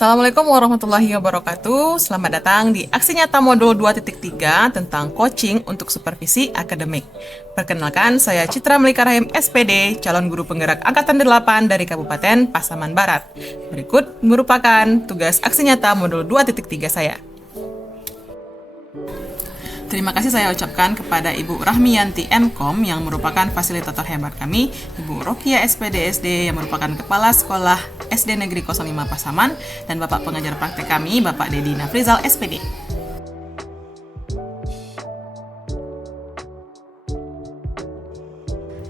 Assalamualaikum warahmatullahi wabarakatuh. Selamat datang di aksi nyata modul 2.3 tentang coaching untuk supervisi akademik. Perkenalkan, saya Citra Melika Rahim SPD, calon guru penggerak angkatan 8 dari Kabupaten Pasaman Barat. Berikut merupakan tugas aksi nyata modul 2.3 saya. Terima kasih saya ucapkan kepada Ibu Rahmiyanti MKom yang merupakan fasilitator hebat kami, Ibu Rokia SPD SD yang merupakan Kepala Sekolah SD Negeri 05 Pasaman, dan Bapak pengajar praktek kami, Bapak Dedi Nafrizal SPD.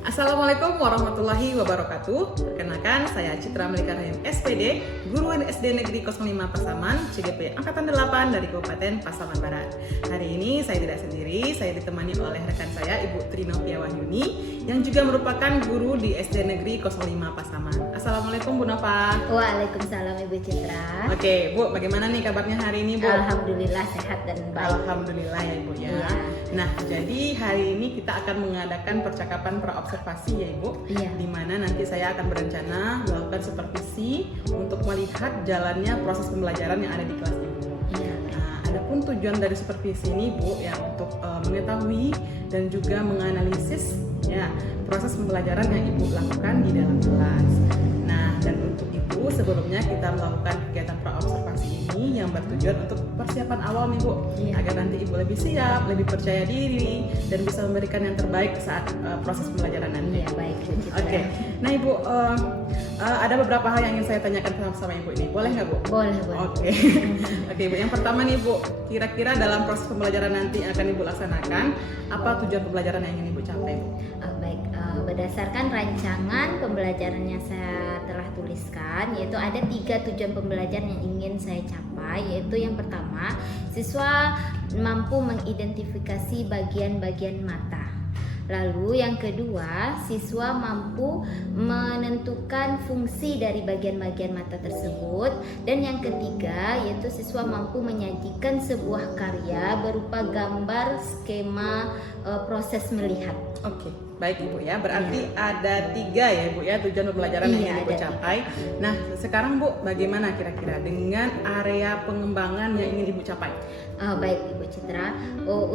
Assalamualaikum warahmatullahi wabarakatuh. Perkenalkan, saya Citra Melika Rahim SPD, guru SD Negeri 05 Pasaman, CGP Angkatan 8 dari Kabupaten Pasaman Barat. Hari ini saya tidak sendiri, saya ditemani oleh rekan saya, Ibu Trinovia Wahyuni, yang juga merupakan guru di SD Negeri 05 Pasaman. Assalamualaikum Bu Nova. Waalaikumsalam Ibu Citra. Oke Bu, bagaimana nih kabarnya hari ini Bu? Alhamdulillah sehat dan baik. Alhamdulillah ya Ibu ya. Iya. Nah, jadi hari ini kita akan mengadakan percakapan praobservasi ya Ibu. Iya. Di mana nanti saya akan berencana melakukan supervisi untuk melihat jalannya proses pembelajaran yang ada di kelas Ibu. Iya. Nah, adapun tujuan dari supervisi ini Bu ya untuk mengetahui dan juga menganalisis ya proses pembelajaran yang Ibu lakukan di dalam kelas. Nah, dan untuk itu sebelumnya kita melakukan kegiatan praobservasi ini yang bertujuan untuk persiapan awal nih Bu, agar nanti Ibu lebih siap, lebih percaya diri, dan bisa memberikan yang terbaik saat proses pembelajaran nanti. Iya, baik Bu Citra. Oke. Nah Ibu, ada beberapa hal yang ingin saya tanyakan sama Ibu ini, boleh nggak Bu? Boleh. Oke. Oke Bu, yang pertama nih Bu, kira-kira dalam proses pembelajaran nanti yang akan Ibu laksanakan, apa tujuan pembelajaran yang ingin Ibu capai Bu? Baik, berdasarkan rancangan pembelajaran yang saya telah tuliskan, yaitu ada 3 tujuan pembelajaran yang ingin saya capai, yaitu yang pertama, siswa mampu mengidentifikasi bagian-bagian mata. Lalu yang kedua, siswa mampu menentukan fungsi dari bagian-bagian mata tersebut. Dan yang ketiga, yaitu siswa mampu menyajikan sebuah karya berupa gambar, skema, proses melihat. Oke, baik Ibu ya. Berarti ada 3 ya Ibu ya tujuan pembelajaran yang ingin Ibu capai. Nah, sekarang Bu, bagaimana kira-kira dengan area pengembangan yang ingin Ibu capai? Baik Ibu Citra,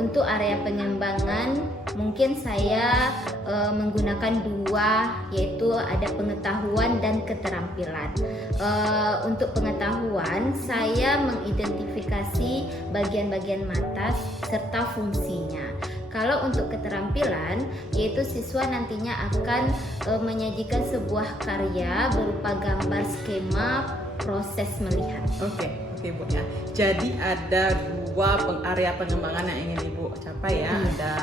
untuk area pengembangan mungkin saya menggunakan 2, yaitu ada pengetahuan dan keterampilan. Untuk pengetahuan, saya mengidentifikasi bagian-bagian mata serta fungsinya. Kalau untuk keterampilan, yaitu siswa nantinya akan menyajikan sebuah karya berupa gambar, skema, proses melihat. Oke Bu ya. Jadi ada 2 area pengembangan yang ingin Ibu capai ya. Ada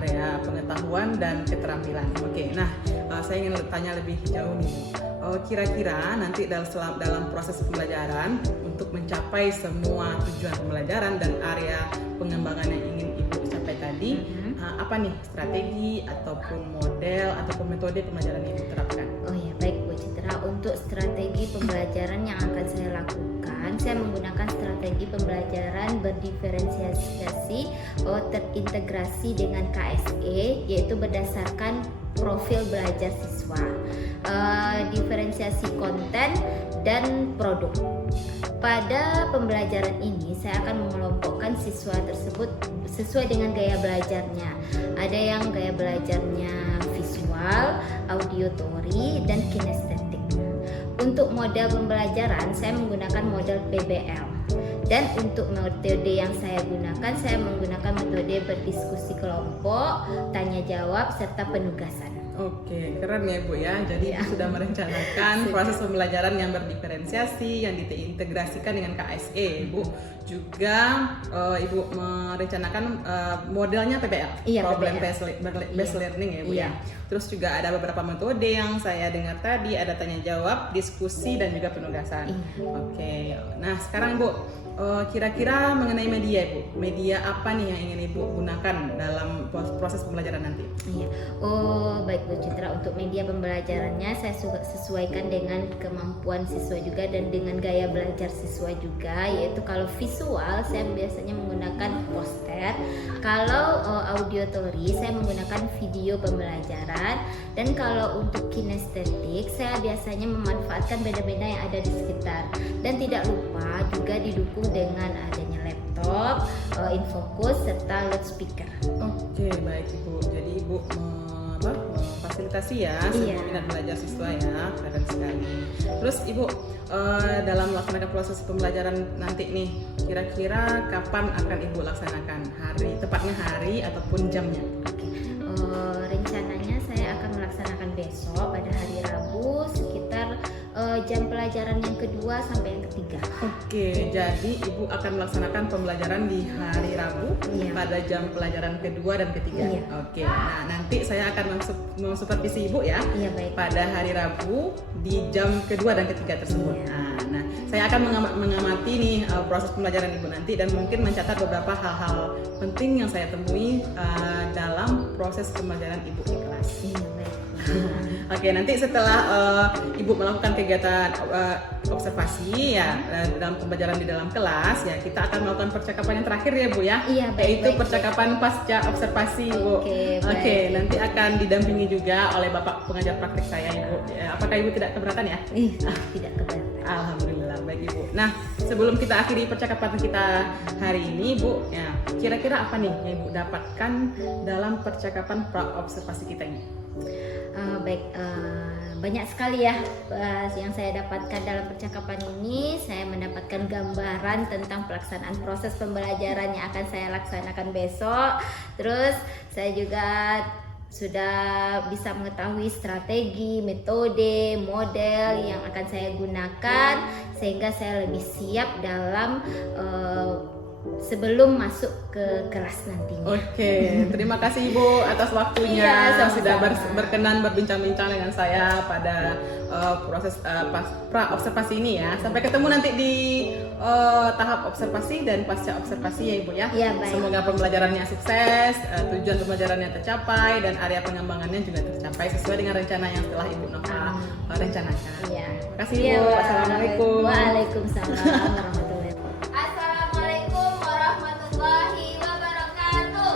area pengetahuan dan keterampilan. Oke, nah saya ingin tanya lebih jauh nih Bu. Kira-kira nanti dalam proses pembelajaran untuk mencapai semua tujuan pembelajaran dan area pengembangan yang ingin Ibu capai tadi, apa nih strategi ataupun model ataupun metode pembelajaran yang diterapkan? Oh ya, baik Bu Citra. Untuk strategi pembelajaran yang akan saya lakukan, saya menggunakan strategi pembelajaran berdiferensiasi terintegrasi dengan KSE, yaitu berdasarkan profil belajar siswa, diferensiasi konten dan produk. Pada pembelajaran ini saya akan mengelompokkan siswa tersebut sesuai dengan gaya belajarnya. Ada yang gaya belajarnya visual, auditory, dan kinestetik. Untuk model pembelajaran saya menggunakan model PBL. Dan untuk metode yang saya gunakan, saya menggunakan metode berdiskusi kelompok, tanya jawab, serta penugasan. Oke, keren ya Bu ya. Jadi Ibu sudah merencanakan proses pembelajaran yang berdiferensiasi, yang diintegrasikan dengan KSE Bu. Juga Ibu merencanakan modelnya PBL, Problem Based Learning ya Bu ya. Terus juga ada beberapa metode yang saya dengar tadi, ada tanya jawab, diskusi, dan juga penugasan. Oke, nah sekarang Bu, kira-kira mengenai media Bu, media apa nih yang ingin Ibu gunakan dalam proses pembelajaran nanti? Iya, oh baik Bu Citra, untuk media pembelajarannya saya sesuaikan dengan kemampuan siswa juga dan dengan gaya belajar siswa juga, yaitu kalau visual saya biasanya menggunakan poster, kalau auditory saya menggunakan video pembelajaran, dan kalau untuk kinestetik saya biasanya memanfaatkan benda-benda yang ada di sekitar, dan tidak lupa juga didukung dengan adanya laptop, infocus serta loudspeaker. Oke, baik Ibu. Jadi Ibu memfasilitasi ya semua minat belajar siswa ya, keren sekali. Terus Ibu dalam melaksanakan proses pembelajaran nanti nih, kira-kira kapan akan Ibu laksanakan? Tepatnya hari ataupun jamnya? Oke, rencananya saya akan melaksanakan besok pada hari Rabu sekitar jam pelajaran yang kedua sampai yang ketiga. Oke, jadi Ibu akan melaksanakan pembelajaran di hari Rabu pada jam pelajaran kedua dan ketiga. Iya. Oke, nah nanti saya akan mensupervisi Ibu ya. Iya, baik. Pada hari Rabu di jam kedua dan ketiga tersebut. Iya. Nah, saya akan mengamati nih proses pembelajaran Ibu nanti dan mungkin mencatat beberapa hal-hal penting yang saya temui dalam proses pembelajaran Ibu di kelas. Iya, baik. Oke, nanti setelah Ibu melakukan kegiatan observasi ya dalam pembelajaran di dalam kelas ya, kita akan melakukan percakapan yang terakhir ya Bu ya. Iya, baik, Yaitu baik, percakapan pasca observasi Bu. Oke, Oke, baik. nanti akan didampingi juga oleh Bapak pengajar praktik saya Ibu. Apakah Ibu tidak keberatan ya? Tidak keberatan. Alhamdulillah, baik Ibu. Nah, sebelum kita akhiri percakapan kita hari ini Bu, ya kira-kira apa nih yang Ibu dapatkan dalam percakapan pra observasi kita ini? Banyak sekali ya yang saya dapatkan dalam percakapan ini. Saya mendapatkan gambaran tentang pelaksanaan proses pembelajaran yang akan saya laksanakan besok. Terus saya juga sudah bisa mengetahui strategi, metode, model yang akan saya gunakan sehingga saya lebih siap dalam sebelum masuk ke kelas nantinya. Oke, terima kasih Ibu atas waktunya Iya, sudah sama-sama. berkenan berbincang-bincang dengan saya pada proses pra observasi ini ya. Sampai ketemu nanti di tahap observasi dan pasca observasi ya Ibu ya. Iya, baik. Semoga pembelajarannya sukses, tujuan pembelajarannya tercapai dan area pengembangannya juga tercapai sesuai dengan rencana yang telah Ibu Nova rencanakan. Iya. Terima kasih Ibu. Assalamualaikum. Waalaikumsalam warahmatullahi wabarakatuh. Assalamualaikum warahmatullahi wabarakatuh.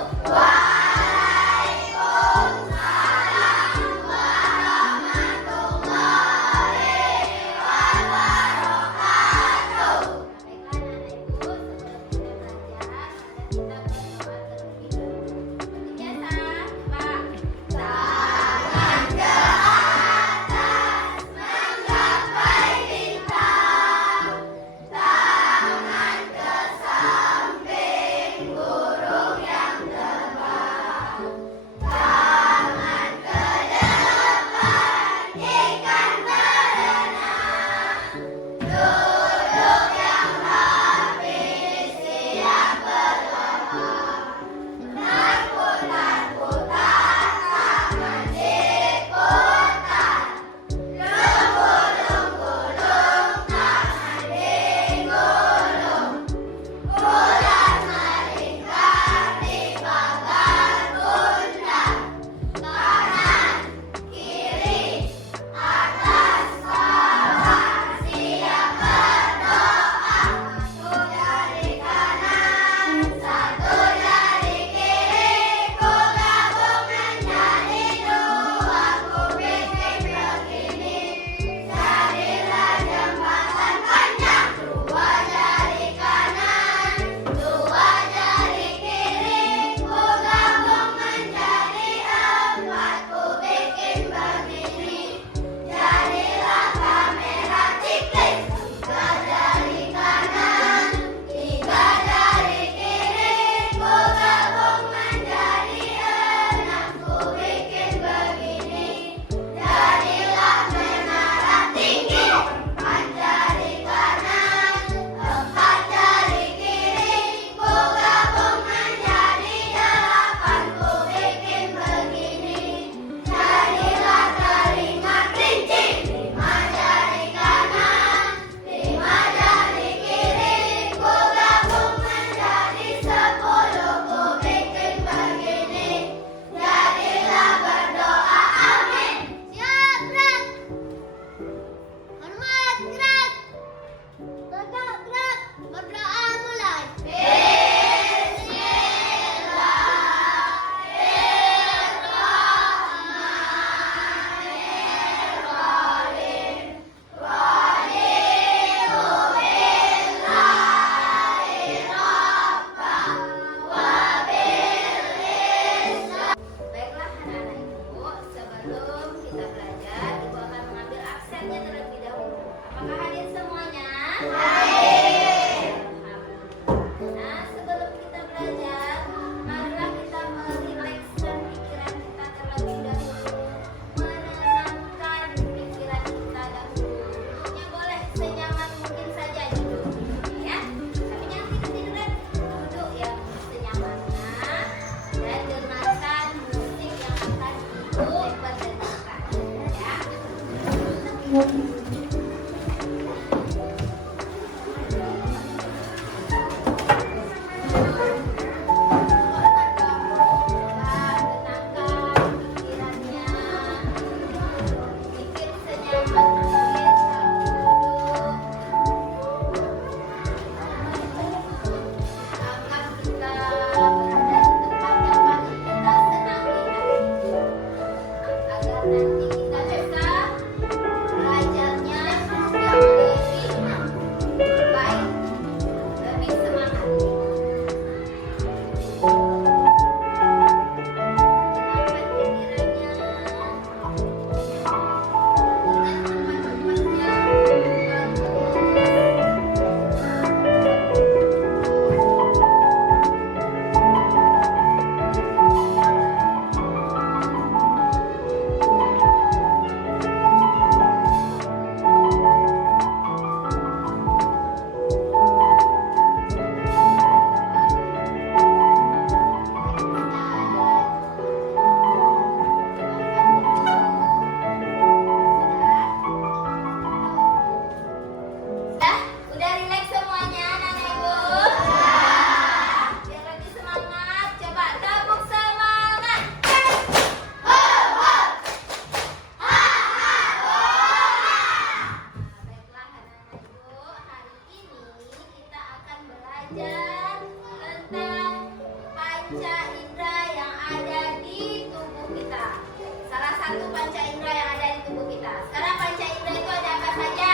indera yang ada di tubuh kita. Salah satu panca indera yang ada di tubuh kita. Sekarang panca indera itu ada apa saja?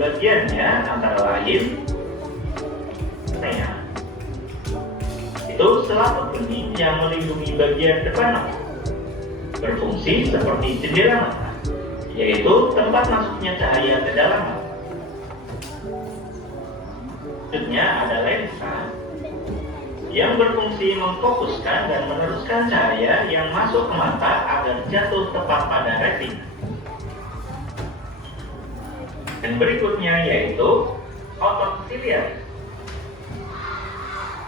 Bagiannya antara lain kornea. Itu selaput bening yang melindungi bagian depan mata, berfungsi seperti jendela mata, yaitu tempat masuknya cahaya ke dalam mata. Selanjutnya ada lensa yang berfungsi memfokuskan dan meneruskan cahaya yang masuk ke mata agar jatuh tepat pada retina. Dan berikutnya yaitu otot siliaris.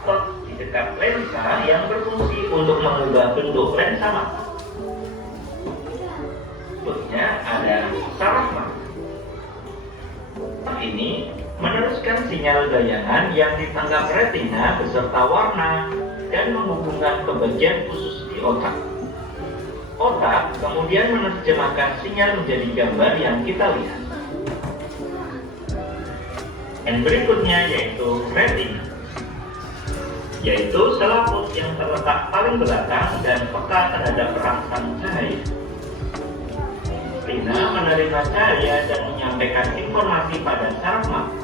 Otot di dekat lensa yang berfungsi untuk mengubah bentuk lensa mata. Berikutnya ada saraf mata. Saraf ini meneruskan sinyal bayangan yang ditangkap retina beserta warna dan menghubungkan ke bagian khusus di otak. Otak kemudian menerjemahkan sinyal menjadi gambar yang kita lihat. Dan berikutnya yaitu retina, yaitu selaput yang terletak paling belakang dan peka terhadap rangsang cahaya. Retina menerima cahaya dan menyampaikan informasi pada saraf mata.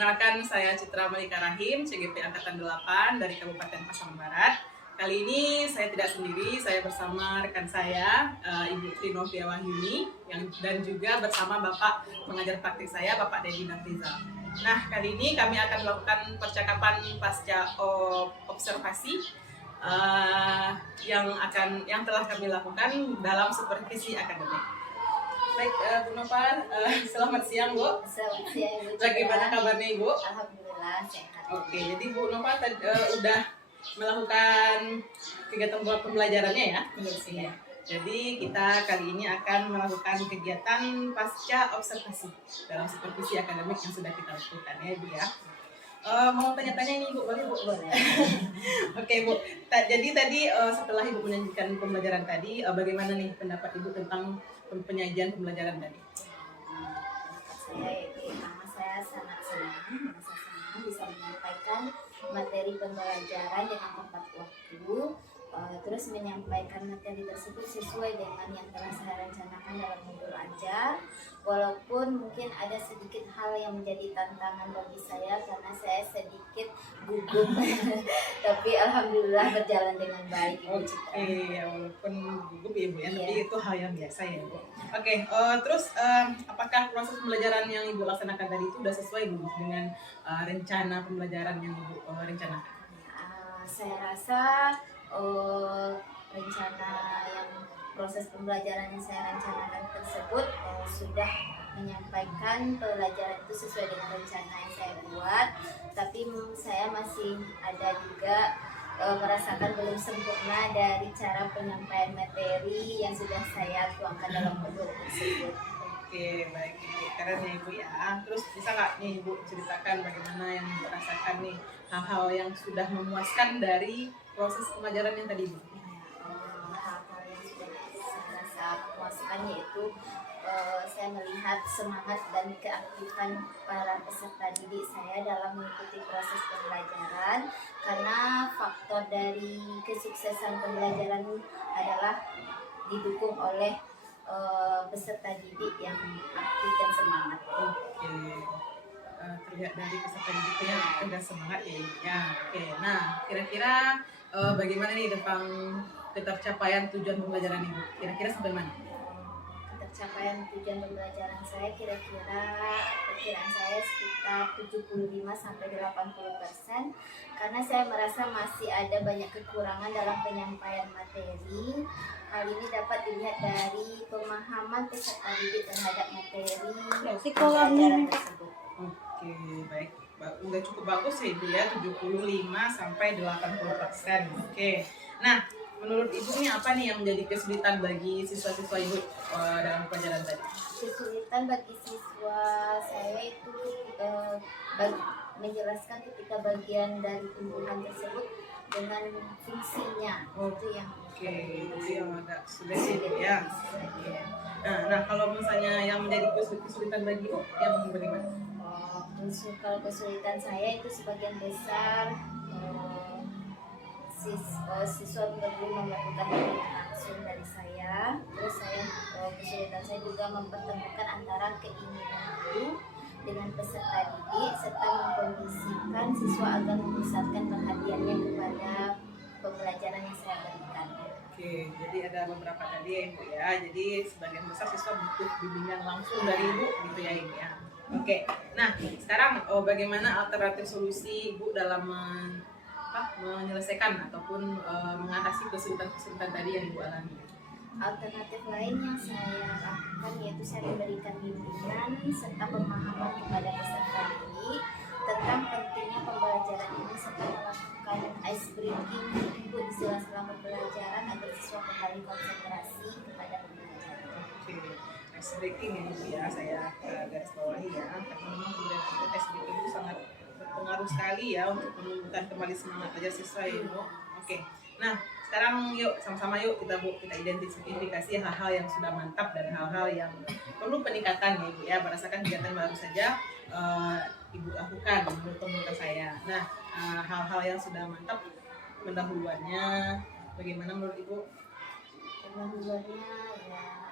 Perkenalkan, saya Citra Malika Rahim, CGP Angkatan 8 dari Kabupaten Pasaman Barat. Kali ini saya tidak sendiri, saya bersama rekan saya, Ibu Trinovia Wahyuni, dan juga bersama Bapak pengajar praktik saya, Bapak Dedi Nafrizal. Nah, kali ini kami akan melakukan percakapan pasca observasi yang telah kami lakukan dalam supervisi akademik. Baik, Bu Nopal, selamat siang Bu. Selamat siang Ibu. Bagaimana kabarnya Ibu? Alhamdulillah sehat. Oke, jadi Bu Nopal udah melakukan kegiatan pembelajarannya ya? Iya. Jadi kita kali ini akan melakukan kegiatan pasca observasi dalam supervisi akademik yang sudah kita lakukan ya Ibu ya. Mau tanya-tanya ini Bu, boleh Bu? Boleh. Oke Bu, jadi tadi setelah Ibu menyajikan pembelajaran tadi, bagaimana nih pendapat Ibu tentang penyajian pembelajaran tadi? Saya itu pertama saya sangat senang, merasa senang bisa menyampaikan materi pembelajaran dengan tepat waktu, terus menyampaikan materi tersebut sesuai dengan yang telah saya rencanakan dalam modul ajar. Walaupun mungkin ada sedikit hal yang menjadi tantangan bagi saya karena saya sedikit gugup, tapi alhamdulillah berjalan dengan baik Ibu Citra. Oke, ya walaupun gugup ya Bu ya, tapi Iya. itu hal yang biasa ya Bu. Oke, terus apakah proses pembelajaran yang Ibu laksanakan tadi itu sudah sesuai Bu dengan rencana pembelajaran yang Ibu rencanakan? Saya rasa rencana yang proses pembelajaran yang saya rencanakan tersebut sudah menyampaikan pelajaran itu sesuai dengan rencana yang saya buat, tapi saya masih ada juga merasakan belum sempurna dari cara penyampaian materi yang sudah saya tuangkan dalam modul tersebut. Oke, baik Ibu. Keren ya Ibu ya. Terus bisa nggak nih Ibu ceritakan bagaimana yang Ibu rasakan nih hal-hal yang sudah memuaskan dari proses pengajaran yang tadi Ibu? Hal-hal yang sudah saya rasa memuaskan yaitu saya melihat semangat dan keaktifan para peserta didik saya dalam mengikuti proses pembelajaran, karena faktor dari kesuksesan pembelajaran adalah didukung oleh peserta didik yang aktif dan semangat. Oke, terlihat dari peserta didik yang udah semangat ya Ibu ya. Oke, nah kira-kira bagaimana nih tentang tercapaian tujuan pembelajaran Ibu? Kira-kira sampai mana? Tercapaian tujuan pembelajaran saya kira-kira perkiraan saya sekitar 75-80%, karena saya merasa masih ada banyak kekurangan dalam penyampaian materi. Hal ini dapat dilihat dari pemahaman peserta didik terhadap materi pembelajaran tersebut. Oke, baik. Udah cukup bagus ya Ibu ya, 75-80%. Oke. Nah, menurut Ibu ini apa nih yang menjadi kesulitan bagi siswa-siswa Ibu dalam pelajaran tadi? Kesulitan bagi siswa saya itu menjelaskan ketika bagian dari tumbuhan tersebut dengan fungsinya. Itu yang itu yang agak sulit ya. Nah, kalau misalnya yang menjadi kesulitan bagi Ibu, yang bagaimana? Kalau kesulitan saya itu sebagian besar siswa belum memerlukan bimbingan langsung dari saya. Terus kesulitan saya juga mempertemukan antara keinginan guru dengan peserta didik serta mengkondisikan siswa agar memusatkan perhatiannya kepada pembelajaran yang saya berikan. Oke, jadi ada beberapa tadi ya Ibu ya. Jadi sebagian besar siswa butuh bimbingan langsung dari Ibu gitu ya Ibu ya. Oke, nah sekarang bagaimana alternatif solusi Ibu dalam menyelesaikan ataupun mengatasi kesulitan-kesulitan tadi yang Ibu alami? Alternatif lain yang saya lakukan yaitu saya memberikan bimbingan serta pemahaman kepada peserta didik tentang pentingnya pembelajaran ini serta melakukan ice breaking di sela-sela pembelajaran agar siswa kembali konsentrasi kepada pembelajaran. Oke, ice breaking ya Ibu ya, saya garis bawahi ya, karena memang kemudian ice breaking itu sangat berpengaruh sekali ya untuk menumbuhkan kembali semangat aja siswa ya Ibu. Oke, nah sekarang yuk sama-sama yuk kita identifikasi hal-hal yang sudah mantap dan hal-hal yang perlu peningkatan ya Ibu ya, berdasarkan kegiatan baru saja Ibu lakukan menurut komunitas saya. Nah, hal-hal yang sudah mantap pendahuluannya bagaimana menurut Ibu? Pendahuluannya ya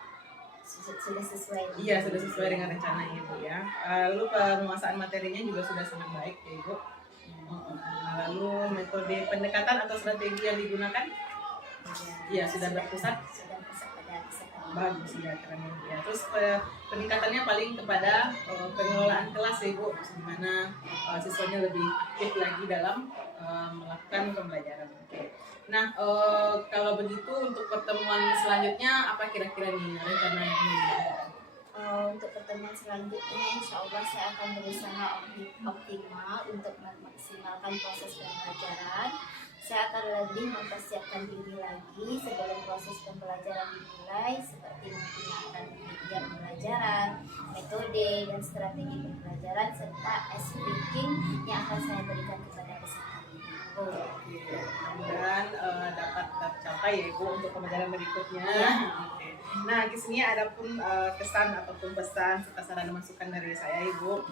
sudah sesuai. Iya, sudah sesuai dengan rencana Ibu ya. Lalu penguasaan materinya juga sudah sangat baik ya Ibu. Lalu metode pendekatan atau strategi yang digunakan? Iya, sudah berpusat. Sudah berpusat pada kesehatan. Bagus ya, keren ya. Terus peningkatannya paling kepada pengelolaan kelas ya Ibu, di mana siswanya lebih aktif lagi dalam melakukan pembelajaran. Oke. Nah, kalau begitu untuk pertemuan selanjutnya apa kira-kira nih rencana yang ingin dilakukan? Untuk pertemuan selanjutnya, insya Allah saya akan berusaha optimal untuk memaksimalkan proses pembelajaran. Saya akan lebih mempersiapkan diri lagi sebelum proses pembelajaran dimulai, seperti menggunakan media pembelajaran, metode dan strategi pembelajaran, serta speaking yang akan saya berikan kepada peserta didik. Mudah-mudahan dapat tercapai ya Ibu untuk pembelajaran berikutnya. Oke. Nah, di sini ada pun kesan ataupun pesan serta saran dan masukan dari saya Ibu.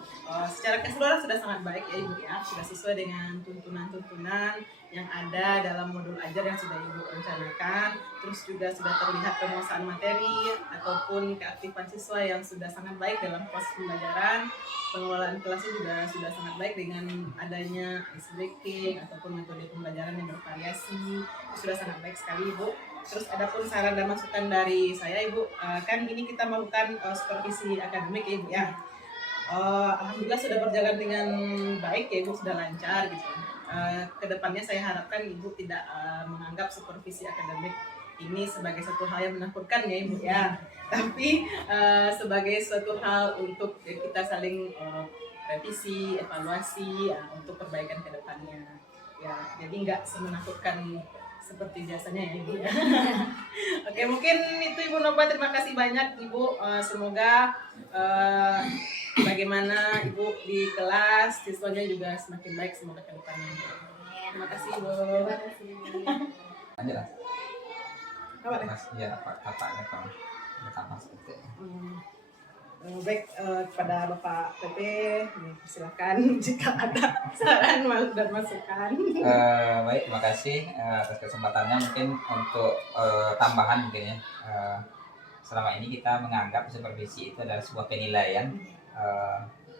Secara keseluruhan sudah sangat baik ya Ibu ya, sudah sesuai dengan tuntunan-tuntunan yang ada dalam modul ajar yang sudah Ibu rencanakan. Terus juga sudah terlihat penguasaan materi ataupun keaktifan siswa yang sudah sangat baik dalam proses pembelajaran. Pengelolaan kelasnya juga sudah sangat baik dengan adanya ice breaking ataupun metode pembelajaran yang bervariasi. Sudah sangat baik sekali Ibu. Terus ada pun saran dan masukan dari saya Ibu, kan ini kita melakukan supervisi akademik ya Ibu ya. Alhamdulillah sudah berjalan dengan baik ya Ibu, sudah lancar gitu. Kedepannya saya harapkan Ibu tidak menganggap supervisi akademik ini sebagai satu hal yang menakutkan ya Ibu ya, tapi sebagai suatu hal untuk kita saling revisi, evaluasi untuk perbaikan kedepannya ya, jadi nggak semenakutkan seperti biasanya ya Ibu ya. Oke, mungkin itu Ibu Nova, terima kasih banyak Ibu. Semoga bagaimana Ibu di kelas, siswanya juga semakin baik semoga ke depannya. Terima kasih Ibu. Terima kasih. Lanjut lah. Apa nih? Mas, ya apa pertama seperti Baik, kepada Bapak PP, silakan jika ada saran dan masukan. Baik, terima kasih atas kesempatannya. Mungkin untuk tambahan mungkin ya, selama ini kita menganggap supervisi itu adalah sebuah penilaian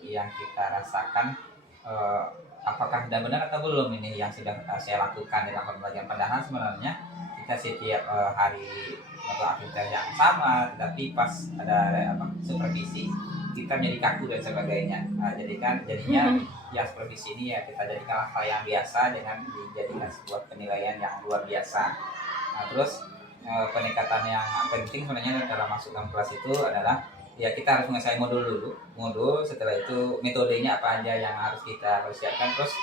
yang kita rasakan apakah sudah benar atau belum ini yang sudah saya lakukan dalam pembelajaran. Padahal sebenarnya kita setiap hari melakukan aktivitas yang sama, tetapi pas ada supervisi kita menjadi kaku dan sebagainya. Jadinya ya supervisi ini ya kita jadikan hal yang biasa dengan dijadikan sebuah penilaian yang luar biasa. Nah, terus peningkatan yang penting sebenarnya dalam masuk dalam kelas itu adalah ya kita harus menguasai modul, setelah itu metodenya apa aja yang harus kita persiapkan, terus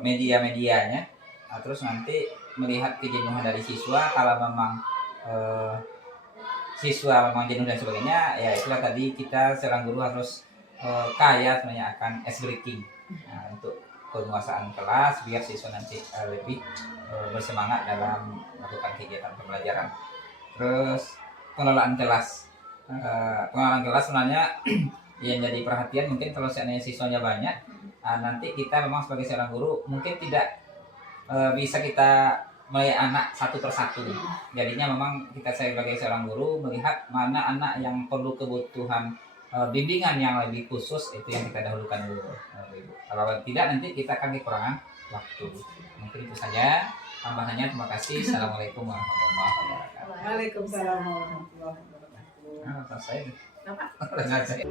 media-medianya. Nah, terus nanti melihat kejenuhan dari siswa, kalau memang siswa memang jenuh dan sebagainya, ya itulah tadi kita seorang guru harus kaya sebenarnya akan ice breaking untuk penguasaan kelas biar siswa nanti lebih bersemangat dalam melakukan kegiatan pembelajaran. Terus pengelolaan kelas sebenarnya yang jadi perhatian mungkin kalau seandainya siswanya banyak, nanti kita memang sebagai seorang guru mungkin tidak bisa kita melihat anak satu persatu. Jadinya memang kita sebagai seorang guru melihat mana anak yang perlu kebutuhan bimbingan yang lebih khusus, itu yang kita dahulukan dulu. Kalau tidak nanti kita akan kekurangan waktu. Mungkin itu saja tambahannya. Terima kasih. Assalamualaikum warahmatullahi wabarakatuh. Waalaikumsalam warahmatullahi wabarakatuh. Saya. Kenapa? Saya.